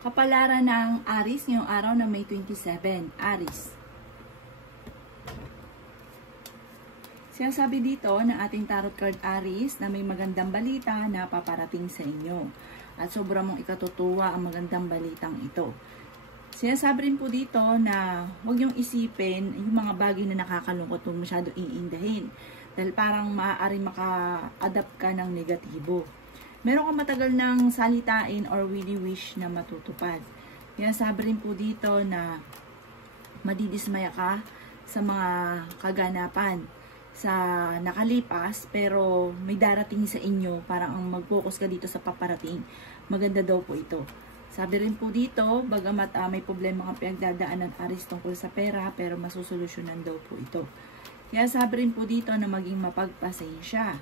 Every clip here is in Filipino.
Kapalaran ng Aries ngayong araw na May 27. Aries. Sinasabi dito na ating tarot card Aries na may magandang balita na paparating sa inyo. At sobra mong ikatutuwa ang magandang balitang ito. Sinasabi rin po dito na huwag niyong isipin yung mga bagay na nakakalungkot, huwag masyado iindahin. Dahil parang maaaring maka-adapt ka ng negatibo. Meron kang matagal ng salitain or really wish na matutupad. Sinasabi rin po dito na madidismaya ka sa mga kaganapan sa nakalipas, pero may darating sa inyo, parang ang mag-focus ka dito sa paparating. Maganda daw po ito. Sabi rin po dito, bagamat may problema kang pinagdadaanan Aries tungkol sa pera, pero masusolusyonan daw po ito. Kaya sabi rin po dito na maging mapagpasensya.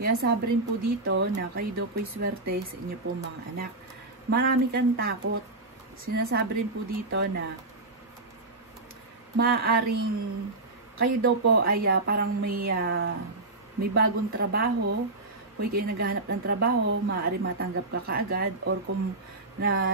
Kaya sabi rin po dito na kayo daw po'y swerte sa inyo po mga anak. Marami kang takot. Sinasabi rin po dito na maaaring kayo daw po ay parang may bagong trabaho, o kayo naghahanap ng trabaho, maaaring matanggap ka kaagad, or kung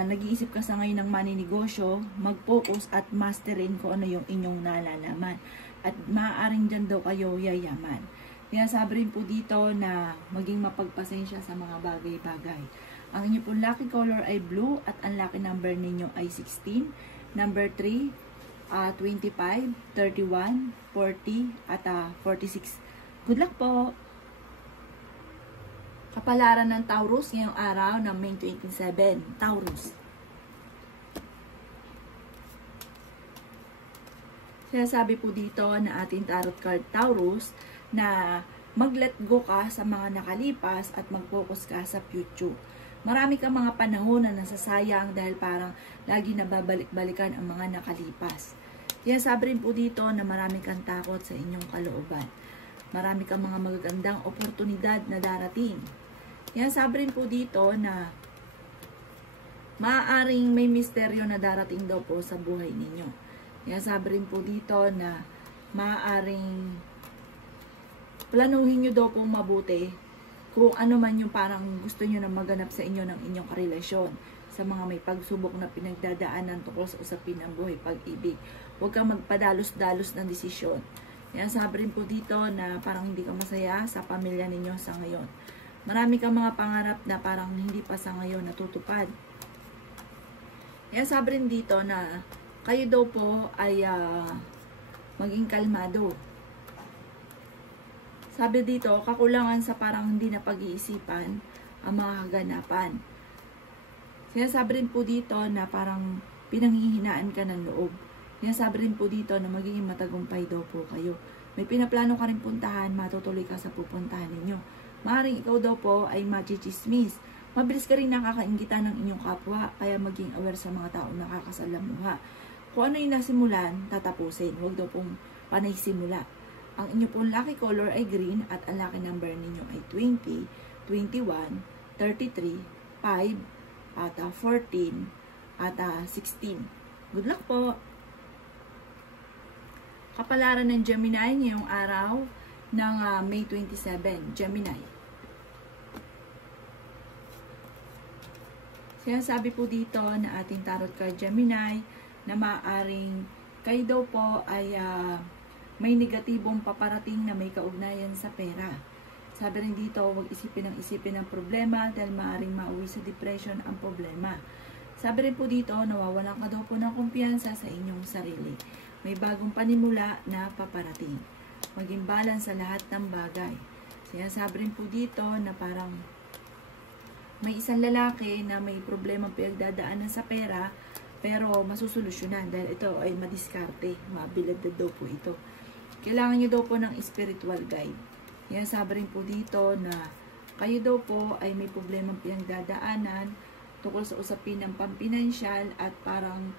nag-iisip ka sa ngayon ng maninegosyo, mag-focus at masterin kung ano yung inyong nalalaman. At maaaring dyan daw kayo yayaman. Kaya sabi rin po dito na maging mapagpasensya sa mga bagay-bagay. Ang inyo pong lucky color ay blue at ang lucky number ninyo ay 16, number 3, 25, 31, 40 at 46. Good luck po! Kapalaran ng Taurus ngayong araw ng May 27. Taurus. Sinasabi po dito na ating tarot card Taurus na mag-let go ka sa mga nakalipas at mag-focus ka sa future. Marami kang mga panahon na nasasayang dahil parang lagi nababalik-balikan ang mga nakalipas. Kaya sabi rin po dito na marami kang takot sa inyong kalooban. Marami kang mga magagandang oportunidad na darating. Kaya sabi rin po dito na maaaring may misteryo na darating daw po sa buhay ninyo. Kaya sabi rin po dito na maaaring planuhin nyo daw pong mabuti kung ano man yung parang gusto nyo na maganap sa inyo ng inyong karelasyon. Sa mga may pagsubok na pinagdadaanan tungkol sa usapin ng buhay, pag-ibig. Huwag kang magpadalos-dalos ng desisyon. Kaya sabi rin po dito na parang hindi ka masaya sa pamilya ninyo sa ngayon. Marami kang mga pangarap na parang hindi pa sa ngayon natutupad. Kaya sabi rin dito na kayo daw po ay maging kalmado. Sabi dito, kakulangan sa parang hindi na pag-iisipan ang mga kaganapan. Sinasabi rin po dito na parang pinanghihinaan ka ng loob. Sinasabi rin po dito na magiging matagumpay daw po kayo. May pinaplano ka rin puntahan, matutuloy ka sa pupuntahan ninyo. Maaaring ikaw daw po ay machichismis. Mabilis ka rin nakakaingitan ng inyong kapwa, kaya maging aware sa mga taong nakakasalamuha. Kung ano yung nasimulan, tatapusin. Huwag daw pong panay simula. Ang inyo pong lucky color ay green at ang lucky number ninyo ay 20, 21, 33, 5, at 14, at 16. Good luck po! Kapalaran ng Gemini ngayong araw ng May 27. Gemini. Sinasabi po dito na ating tarot card Gemini na maaaring kayo daw po ay may negatibong paparating na may kaugnayan sa pera. Sabi rin dito, huwag isipin ng problema dahil maaaring mauwi sa depression ang problema. Sabi rin po dito, nawawalan ka daw po ng kumpiyansa sa inyong sarili. May bagong panimula na paparating. Maging balance sa lahat ng bagay. Sinasabi rin po dito na parang may isang lalaki na may problema pinagdadaanan sa pera, pero masusolusyonan dahil ito ay madiskarte. Mabilad na daw po ito. Kailangan nyo daw po ng spiritual guide. Yan, sabi rin po dito na kayo daw po ay may problemang pinagdadaanan tungkol sa usapin ng pampinansyal at parang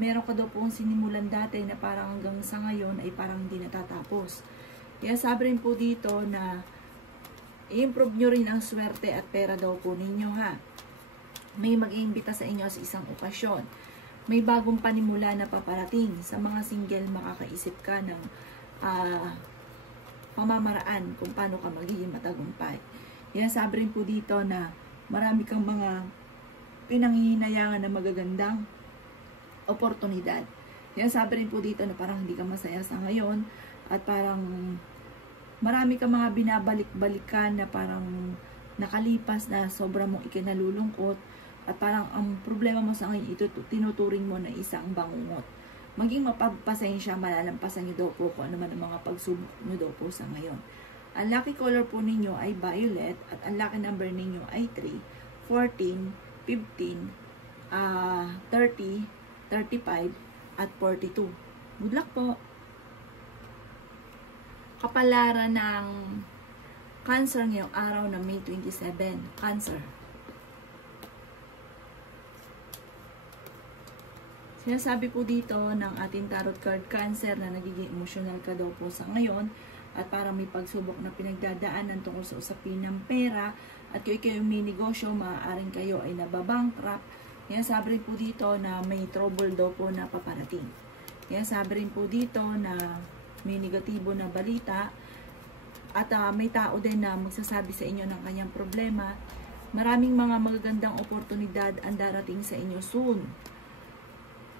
meron ka daw pong sinimulan dati na parang hanggang sa ngayon ay parang hindi natatapos. Kaya sabi rin po dito na i-improve nyo rin ang swerte at pera daw po ninyo ha. May mag-iimbita sa inyo sa isang okasyon. May bagong panimula na paparating. Sa mga single, makakaisip ka ng pamamaraan kung paano ka magiging matagumpay. Yan, sabi rin po dito na marami kang mga pinanghihinayangan na magagandang oportunidad. Yan, sabi rin po dito na parang hindi ka masaya sa ngayon at parang marami ka mga binabalik-balikan na parang nakalipas na sobra mong ikinalulungkot at parang ang problema mo sa ngayon ito tinuturing mo na isang bangungot. Maging mapagpasensya, malalampasan nyo daw po kung ano man ang mga pagsubok nyo daw po sa ngayon. Ang lucky color po ninyo ay violet at ang lucky number ninyo ay 3, 14, 15, 30, 35, at 42. Good luck po! Kapalaran ng Cancer ngayong araw na May 27. Cancer. Sinasabi po dito ng ating tarot card Cancer na nagiging emotional ka daw po sa ngayon at parang may pagsubok na pinagdadaanan tungkol sa usapin ng pera at kung kayo may negosyo, maaaring kayo ay nababankrupt. Kaya sabi rin po dito na may trouble daw po na paparating. Kaya sabi rin po dito na may negatibo na balita at may tao din na magsasabi sa inyo ng kanyang problema. Maraming mga magagandang oportunidad ang darating sa inyo soon.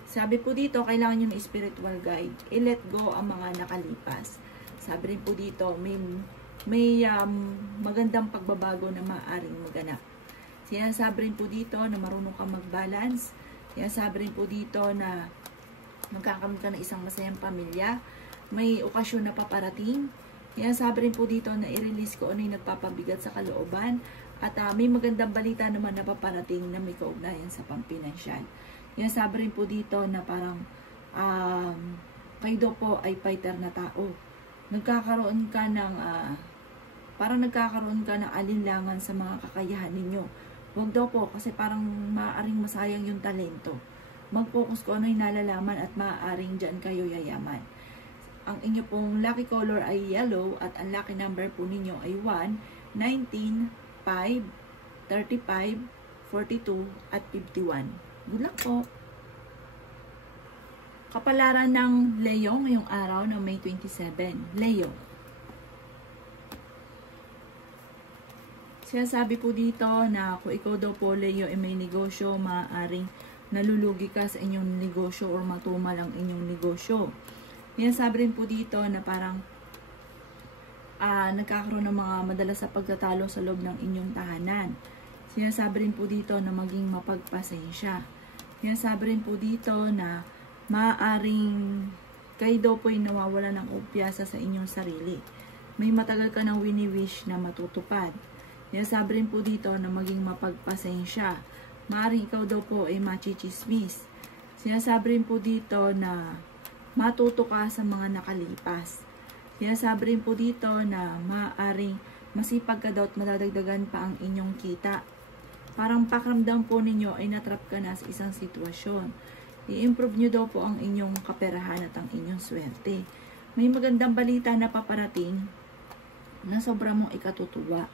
Sabi po dito, kailangan nyo ng spiritual guide. I-let go ang mga nakalipas. Sabi rin po dito, may magandang pagbabago na maaaring maganap. Sinasabi rin po dito na marunong ka mag-balance. Sinasabi rin po dito na magkakaroon ka ng isang masayang pamilya. May okasyon na paparating. Sinasabi rin po dito na i-release ko ano yung nagpapabigat sa kalooban. At may magandang balita naman na paparating na may kaugnayan sa pampinansyal. Sinasabi rin po dito na parang kayo daw po ay fighter na tao. Nagkakaroon ka ng alinlangan sa mga kakayahan ninyo. Huwag daw po kasi parang maaaring masayang yung talento. Mag-focus ko ano yung nalalaman at maaaring dyan kayo yayaman. Ang inyo pong lucky color ay yellow at ang lucky number po ninyo ay 1, 19, 5, 35, 42 at 51. Good luck po! Kapalaran ng Leo ngayong araw ng May 27. Leo. Sinasabi po dito na kung ikaw daw po, Leo, ay may negosyo, maaaring nalulugi ka sa inyong negosyo or matumal ang inyong negosyo. Sinasabi rin po dito na parang nagkakaroon ng mga madalas sa pagtatalo sa loob ng inyong tahanan. Sinasabi rin po dito na maging mapagpasensya. Sinasabi rin po dito na maaaring kayo daw po ay nawawala ng kumpiyansa sa inyong sarili. May matagal ka ng wini-wish na matutupad. Sinasabi rin po dito na maging mapagpasensya. Maaaring ikaw daw po ay machichismis. Sinasabi rin po dito na matuto ka sa mga nakalipas. Sinasabi rin po dito na maaaring masipag ka daw at madadagdagan pa ang inyong kita. Parang pakiramdam po ninyo ay natrap ka na sa isang sitwasyon. I-improve nyo daw po ang inyong kaperahan at ang inyong swerte. May magandang balita na paparating na sobrang mong ikatutuwa.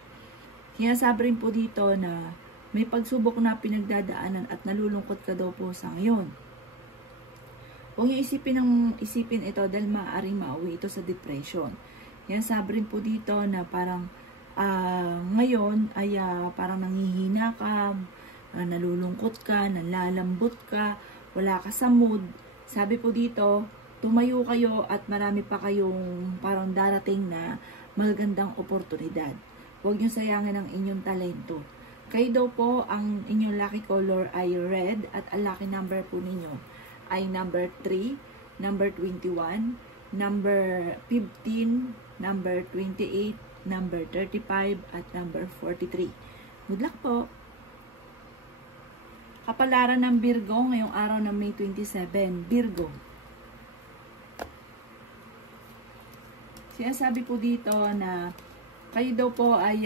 Sinasabi rin po dito na may pagsubok na pinagdadaanan at nalulungkot ka daw po sa ngayon. Huwag nyo isipin ito dahil maaaring mauwi ito sa depression. Sinasabi rin po dito na parang ngayon ay parang nanghihina ka, nalulungkot ka, nalalambot ka, wala ka sa mood. Sabi po dito, tumayo kayo at marami pa kayong parang darating na magandang oportunidad. Huwag nyo sayangin ang inyong talento. Kayo daw po, ang inyong lucky color ay red at ang lucky number po ninyo ay number 3, number 21, number 15, number 28, number 35, at number 43. Good luck po! Kapalaran ng Virgo ngayong araw ng May 27. Virgo. Sinasabi po dito na kayo daw po ay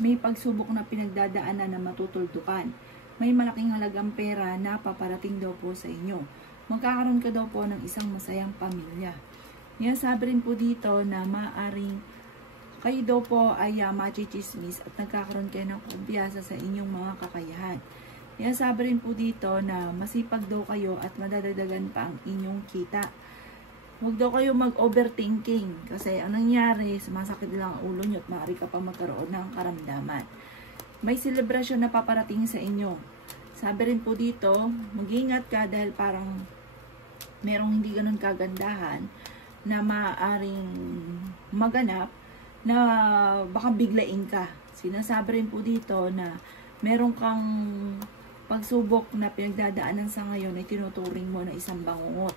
may pagsubok na pinagdadaanan na matutuldukan. May malaking halagang pera na paparating daw po sa inyo. Magkakaroon ka daw po ng isang masayang pamilya. Sinasabi rin po dito na maaaring kayo daw po ay machichismis at nagkakaroon kayo ng kumpiyansa sa inyong mga kakayahan. Sinasabi rin po dito na masipag daw kayo at madadagdagan pa ang inyong kita. Huwag daw kayo mag-overthinking kasi ang nangyari, sumasakit lang ang ulo nyo at maaari ka pa magkaroon ng karamdaman. May selebrasyon na paparating sa inyo. Sabi rin po dito, mag-ingat ka dahil parang merong hindi ganun kagandahan na maaaring maganap na baka biglain ka. Sinasabi rin po dito na meron kang pagsubok na pinagdadaanan sa ngayon ay tinuturing mo na isang bangungot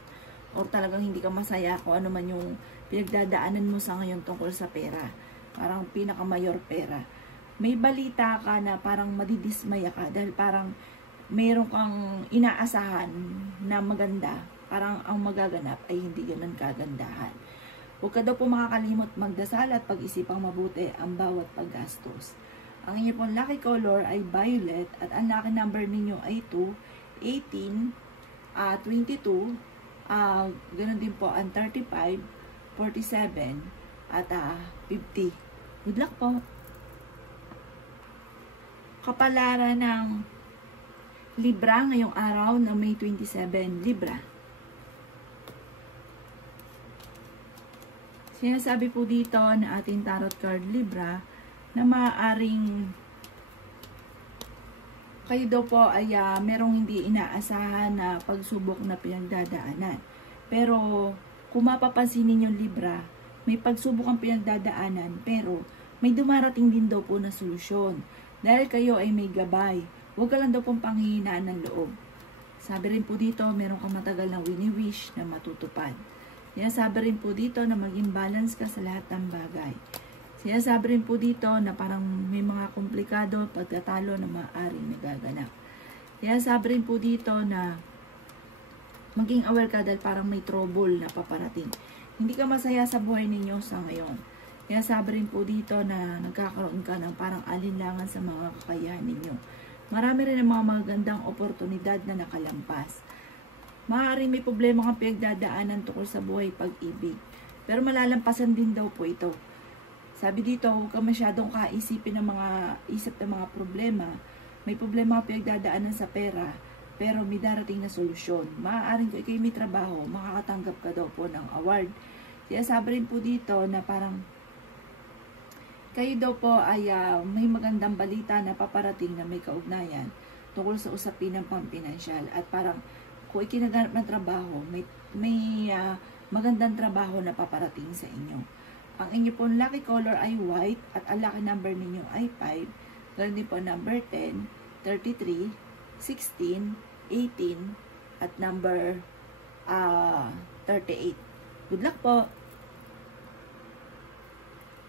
or talagang hindi ka masaya kung ano man yung pinagdadaanan mo sa ngayon tungkol sa pera. Parang pinakamayor pera. May balita ka na parang madidismaya ka dahil parang meron kang inaasahan na maganda. Parang ang magaganap ay hindi ganun kagandahan. Huwag ka daw po makakalimot magdasal at pag-isipang mabuti ang bawat paggastos. Ang inyo pong lucky color ay violet at ang lucky number ninyo ay 2, 18, 22, ganun din po ang 35, 47, at 50. Good luck po! Kapalaran ng Libra ngayong araw na May 27, Libra. Sinasabi po dito na ating tarot card Libra na maaaring kayo daw po ay merong hindi inaasahan na pagsubok na pinagdadaanan. Pero kung mapapansin ninyo Libra, may pagsubok ang pinagdadaanan pero may dumarating din daw po na solusyon. Dahil kayo ay may gabay, huwag ka lang daw pong panghihinaan ng loob. Sabi rin po dito, meron kang matagal na wini-wish na matutupad. Sinasabi rin po dito na maging balance ka sa lahat ng bagay. Sinasabi rin po dito na parang may mga komplikado pagtatalo na maaaring nagaganap. Sinasabi rin po dito na maging aware ka dahil parang may trouble na paparating. Hindi ka masaya sa buhay ninyo sa ngayon. Sinasabi rin po dito na nagkakaroon ka ng parang alinlangan sa mga kakayahan ninyo. Marami rin ang mga magandang oportunidad na nakalampas. Maaaring may problema kang pinagdadaanan tungkol sa buhay pag-ibig. Pero malalampasan din daw po ito. Sabi dito, huwag ka masyadong kaisipin ng mga problema. May problema kang pinagdadaanan sa pera, pero may darating na solusyon. Maaaring kung ikaw may trabaho, makakatanggap ka daw po ng award. Kaya sabi rin po dito na parang kayo daw po ay may magandang balita na paparating na may kaugnayan tungkol sa usapin ng pampinansyal. At parang kung ikinaganap ng trabaho, may magandang trabaho na paparating sa inyo. Ang inyo pong lucky color ay white at ang lucky number ninyo ay 5. Ganoon din po number 10, 33, 16, 18, at number 38. Good luck po!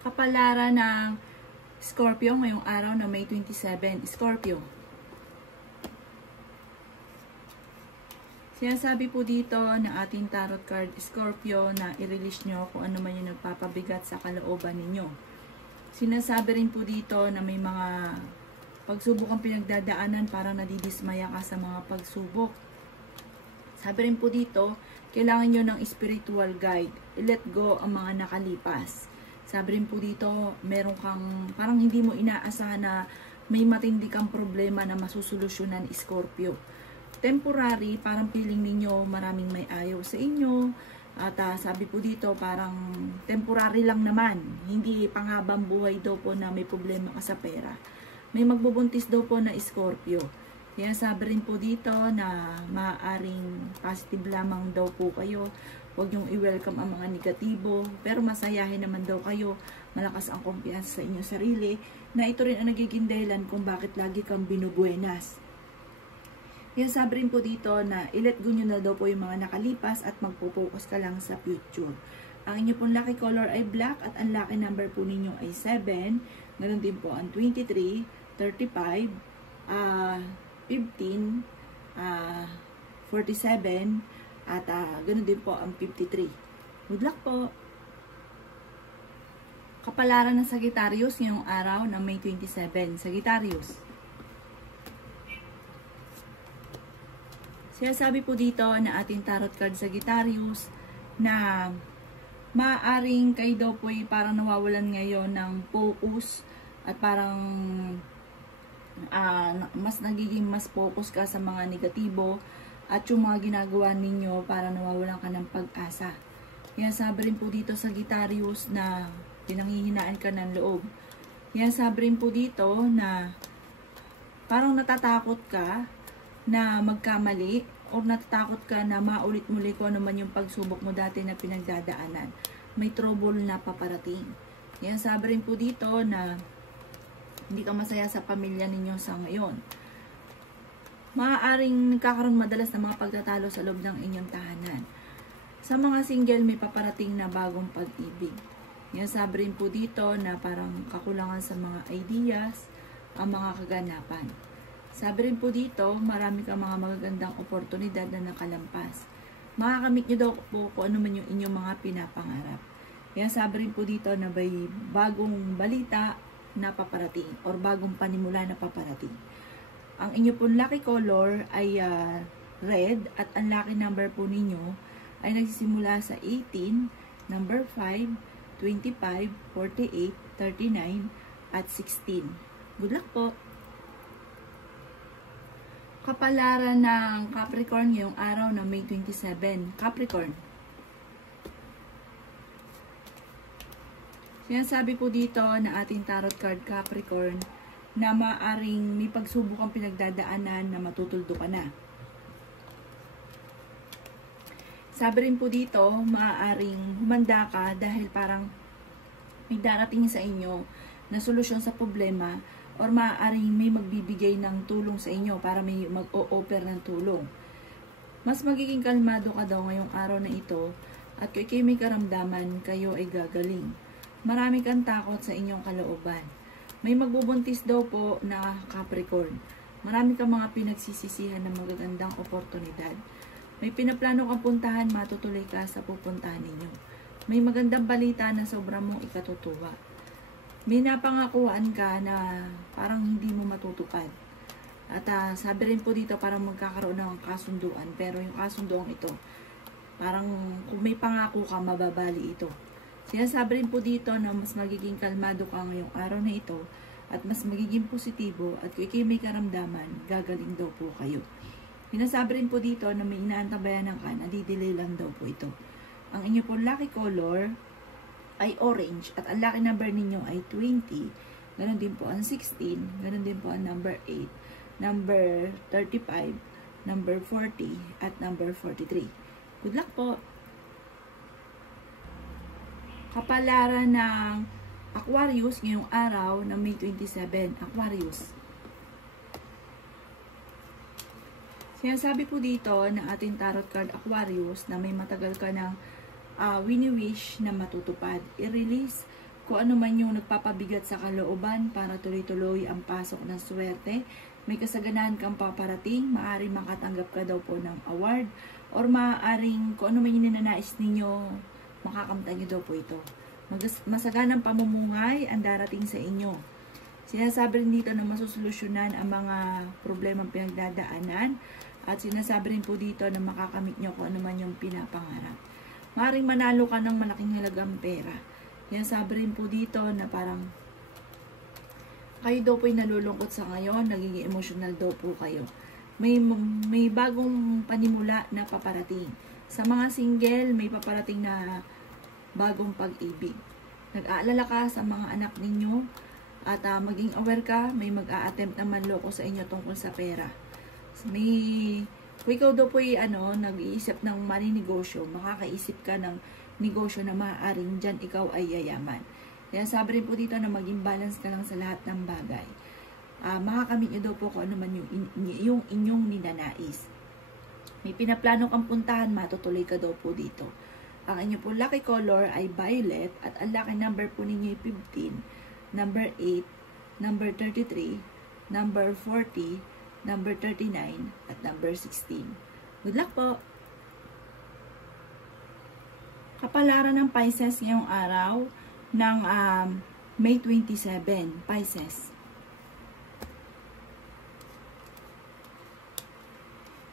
Kapalaran ng Scorpio ngayong araw na May 27. Scorpio. Sinasabi po dito na ating tarot card Scorpio na i-release nyo kung ano man yung nagpapabigat sa kalooban ninyo. Sinasabi rin po dito na may mga pagsubok ang pinagdadaanan, parang nadidismaya ka sa mga pagsubok. Sabi rin po dito, kailangan nyo ng spiritual guide. I-let go ang mga nakalipas. Sabi rin po dito, meron kang parang hindi mo inaasahan na may matindi kang problema na masusolusyonan Scorpio. Temporary, parang feeling ninyo maraming may ayaw sa inyo. At sabi po dito, parang temporary lang naman. Hindi panghabang buhay daw po na may problema ka sa pera. May magbubuntis daw po na Scorpio. Kaya sabi rin po dito na maaaring positive lamang daw po kayo. Huwag niyong i-welcome ang mga negatibo. Pero masayahin naman daw kayo. Malakas ang kumpiyansa sa inyong sarili. Na ito rin ang nagiging dahilan kung bakit lagi kang binubuenas. Kaya sabi rin po dito na i-let go nyo na daw po yung mga nakalipas at magpo-focus ka lang sa future. Ang inyo pong lucky color ay black at ang lucky number po ninyo ay 7. Ganon din po ang 23, 35, 15, 47, at ganon din po ang 53. Good luck po! Kapalaran ng Sagittarius ngayong araw na May 27. Sagittarius. Sinasabi po dito na ating tarot card Sagittarius na maaaring kayo daw po ay parang nawawalan ngayon ng focus at parang mas nagiging mas focus ka sa mga negatibo at yung mga ginagawa ninyo para nawawalan ka ng pag-asa. Kaya sabi rin po dito Sagittarius na pinanghihinaan ka ng loob. Kaya sabi rin po dito na parang natatakot ka na magkamali o natatakot ka na maulit-muli kung ano man yung pagsubok mo dati na pinagdadaanan. May trouble na paparating. Yan, sabi rin po dito na hindi ka masaya sa pamilya ninyo sa ngayon. Maaaring nagkakaroon madalas ng mga pagtatalo sa loob ng inyong tahanan. Sa mga single, may paparating na bagong pag-ibig. Yan, sabi rin po dito na parang kakulangan sa mga ideas, ang mga kaganapan. Sabi rin po dito, marami kang mga magagandang oportunidad na nakalampas. Makakamit nyo daw po kung ano man yung inyong mga pinapangarap. Kaya sabi rin po dito na may bagong balita na paparating or bagong panimula na paparating. Ang inyo pong lucky color ay red at ang lucky number po ninyo ay nagsisimula sa 18, number 5, 25, 48, 39, at 16. Good luck po! Kapalaran ng Capricorn ngayong araw na May 27. Capricorn. Sinasabi po dito na ating tarot card Capricorn na maaring may pagsubok ang pinagdadaanan na matutuldo ka na. Sabi rin po dito, maaaring humanda ka dahil parang may darating sa inyo na solusyon sa problema or maaaring may magbibigay ng tulong sa inyo para may mag-o-offer ng tulong. Mas magiging kalmado ka daw ngayong araw na ito at kung kayo may karamdaman, kayo ay gagaling. Marami kang takot sa inyong kalooban. May magbubuntis daw po na Capricorn. Marami kang mga pinagsisisihan ng magagandang oportunidad. May pinaplano kang puntahan, matutuloy ka sa pupuntahan ninyo. May magandang balita na sobrang mong ikatutuwa. May napangakuan ka na parang hindi mo matutupad. At sabi rin po dito parang magkakaroon ng kasunduan. Pero yung kasunduan ito, parang kung may pangako ka, mababali ito. Sinasabi rin po dito na mas magiging kalmado ka ngayong araw na ito at mas magiging positibo at kung kayo may karamdaman, gagaling daw po kayo. Sinasabi rin po dito na may inaantabayanan ka na didelay lang daw po ito. Ang inyo po lucky color ay orange at ang lucky number ninyo ay 20. Ganon din po ang 16, ganon din po ang number 8, number 35, number 40, at number 43. Good luck po! Kapalaran ng Aquarius ngayong araw na May 27. Aquarius. Sinasabi po dito na ating tarot card Aquarius na may matagal ka ng wini-wish na matutupad. I-release kung ano man yung nagpapabigat sa kalooban para tuloy-tuloy ang pasok ng swerte. May kasaganahan kang paparating, maaaring makatanggap ka daw po ng award or maaaring kung ano man yung ninanais ninyo, makakamtan nyo daw po ito. Masaganang pamumungay ang darating sa inyo. Sinasabi rin dito na masusolusyonan ang mga problemang pinagdadaanan at sinasabi rin po dito na makakamit nyo kung ano man yung pinapangarap. Maaaring manalo ka ng malaking halagang pera. Sinasabi rin po dito na parang kayo daw po ay nalulungkot sa ngayon, nagiging emotional daw po kayo. May bagong panimula na paparating. Sa mga single, may paparating na bagong pag-ibig. Nag-aalala ka sa mga anak ninyo at maging aware ka, may mag-a-attempt na manloko sa inyo tungkol sa pera. Kung ikaw daw po nag-iisip ng maninegosyo, makakaisip ka ng negosyo na maaaring dyan ikaw ay yayaman. Kaya sabi rin po dito na maging balance ka lang sa lahat ng bagay. Makakamit nyo daw po kung ano man yung inyong ninanais. May pinaplano kang puntahan, matutuloy ka daw po dito. Ang inyo po lucky color ay violet at ang lucky number po ninyo ay 15, number 8, number 33, number 40, number 39, at number 16. Good luck po! Kapalaran ng Pisces ngayong araw ng May 27, Pisces.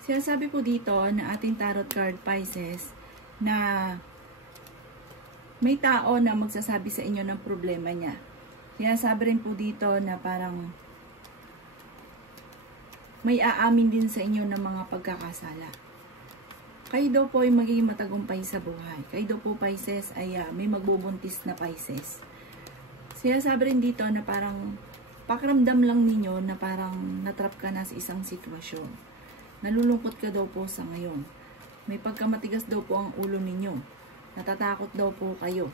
Sinasabi po dito na ating tarot card Pisces na may tao na magsasabi sa inyo ng problema niya. Sinasabi rin po dito na parang may aamin din sa inyo ng mga pagkakasala. Kayo daw po ay magiging matagumpay sa buhay. Kayo daw po Pisces ay may magbubuntis na Pisces. Sinasabi rin dito na parang pakiramdam lang ninyo na parang natrap ka na sa isang sitwasyon. Nalulungkot ka daw po sa ngayon. May pagkamatigas daw po ang ulo ninyo. Natatakot daw po kayo.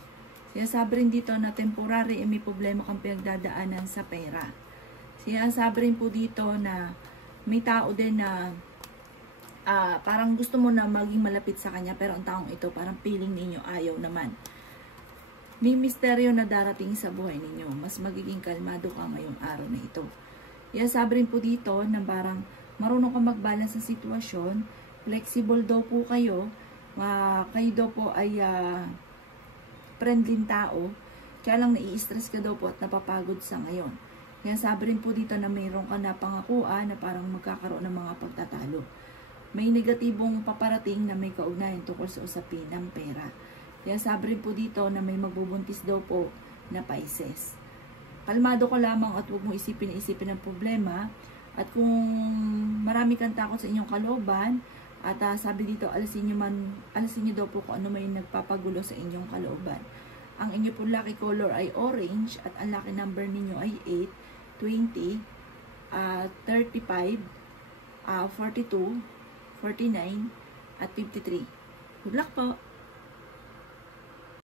Sinasabi rin dito na temporary may problema kang pinagdadaanan sa pera. Sinasabi rin po dito na may tao din na parang gusto mo na maging malapit sa kanya, pero ang taong ito parang feeling ninyo ayaw naman. May misteryo na darating sa buhay ninyo. Mas magiging kalmado ka ngayong araw na ito. Sinasabi rin po dito na parang marunong ka mag-balance sa sitwasyon, flexible daw po kayo, kayo daw po ay friendly tao, kaya lang nai-stress ka daw po at napapagod sa ngayon. Sinasabi rin po dito na mayroon ka na pangakuan na parang magkakaroon ng mga pagtatalo. May negatibong paparating na may kaugnayan tungkol sa usapin ng pera. Sinasabi rin po dito na may magbubuntis daw po na Pisces. Kalmado ka lamang at huwag mo isipin ang problema. At kung marami kang takot sa inyong kalooban, at sabi dito, alasin nyo daw po kung ano may nagpapagulo sa inyong kalooban. Ang inyo po lucky color ay orange at ang lucky number ninyo ay 8, 20, 35, 42, 49, at 53. Good luck po!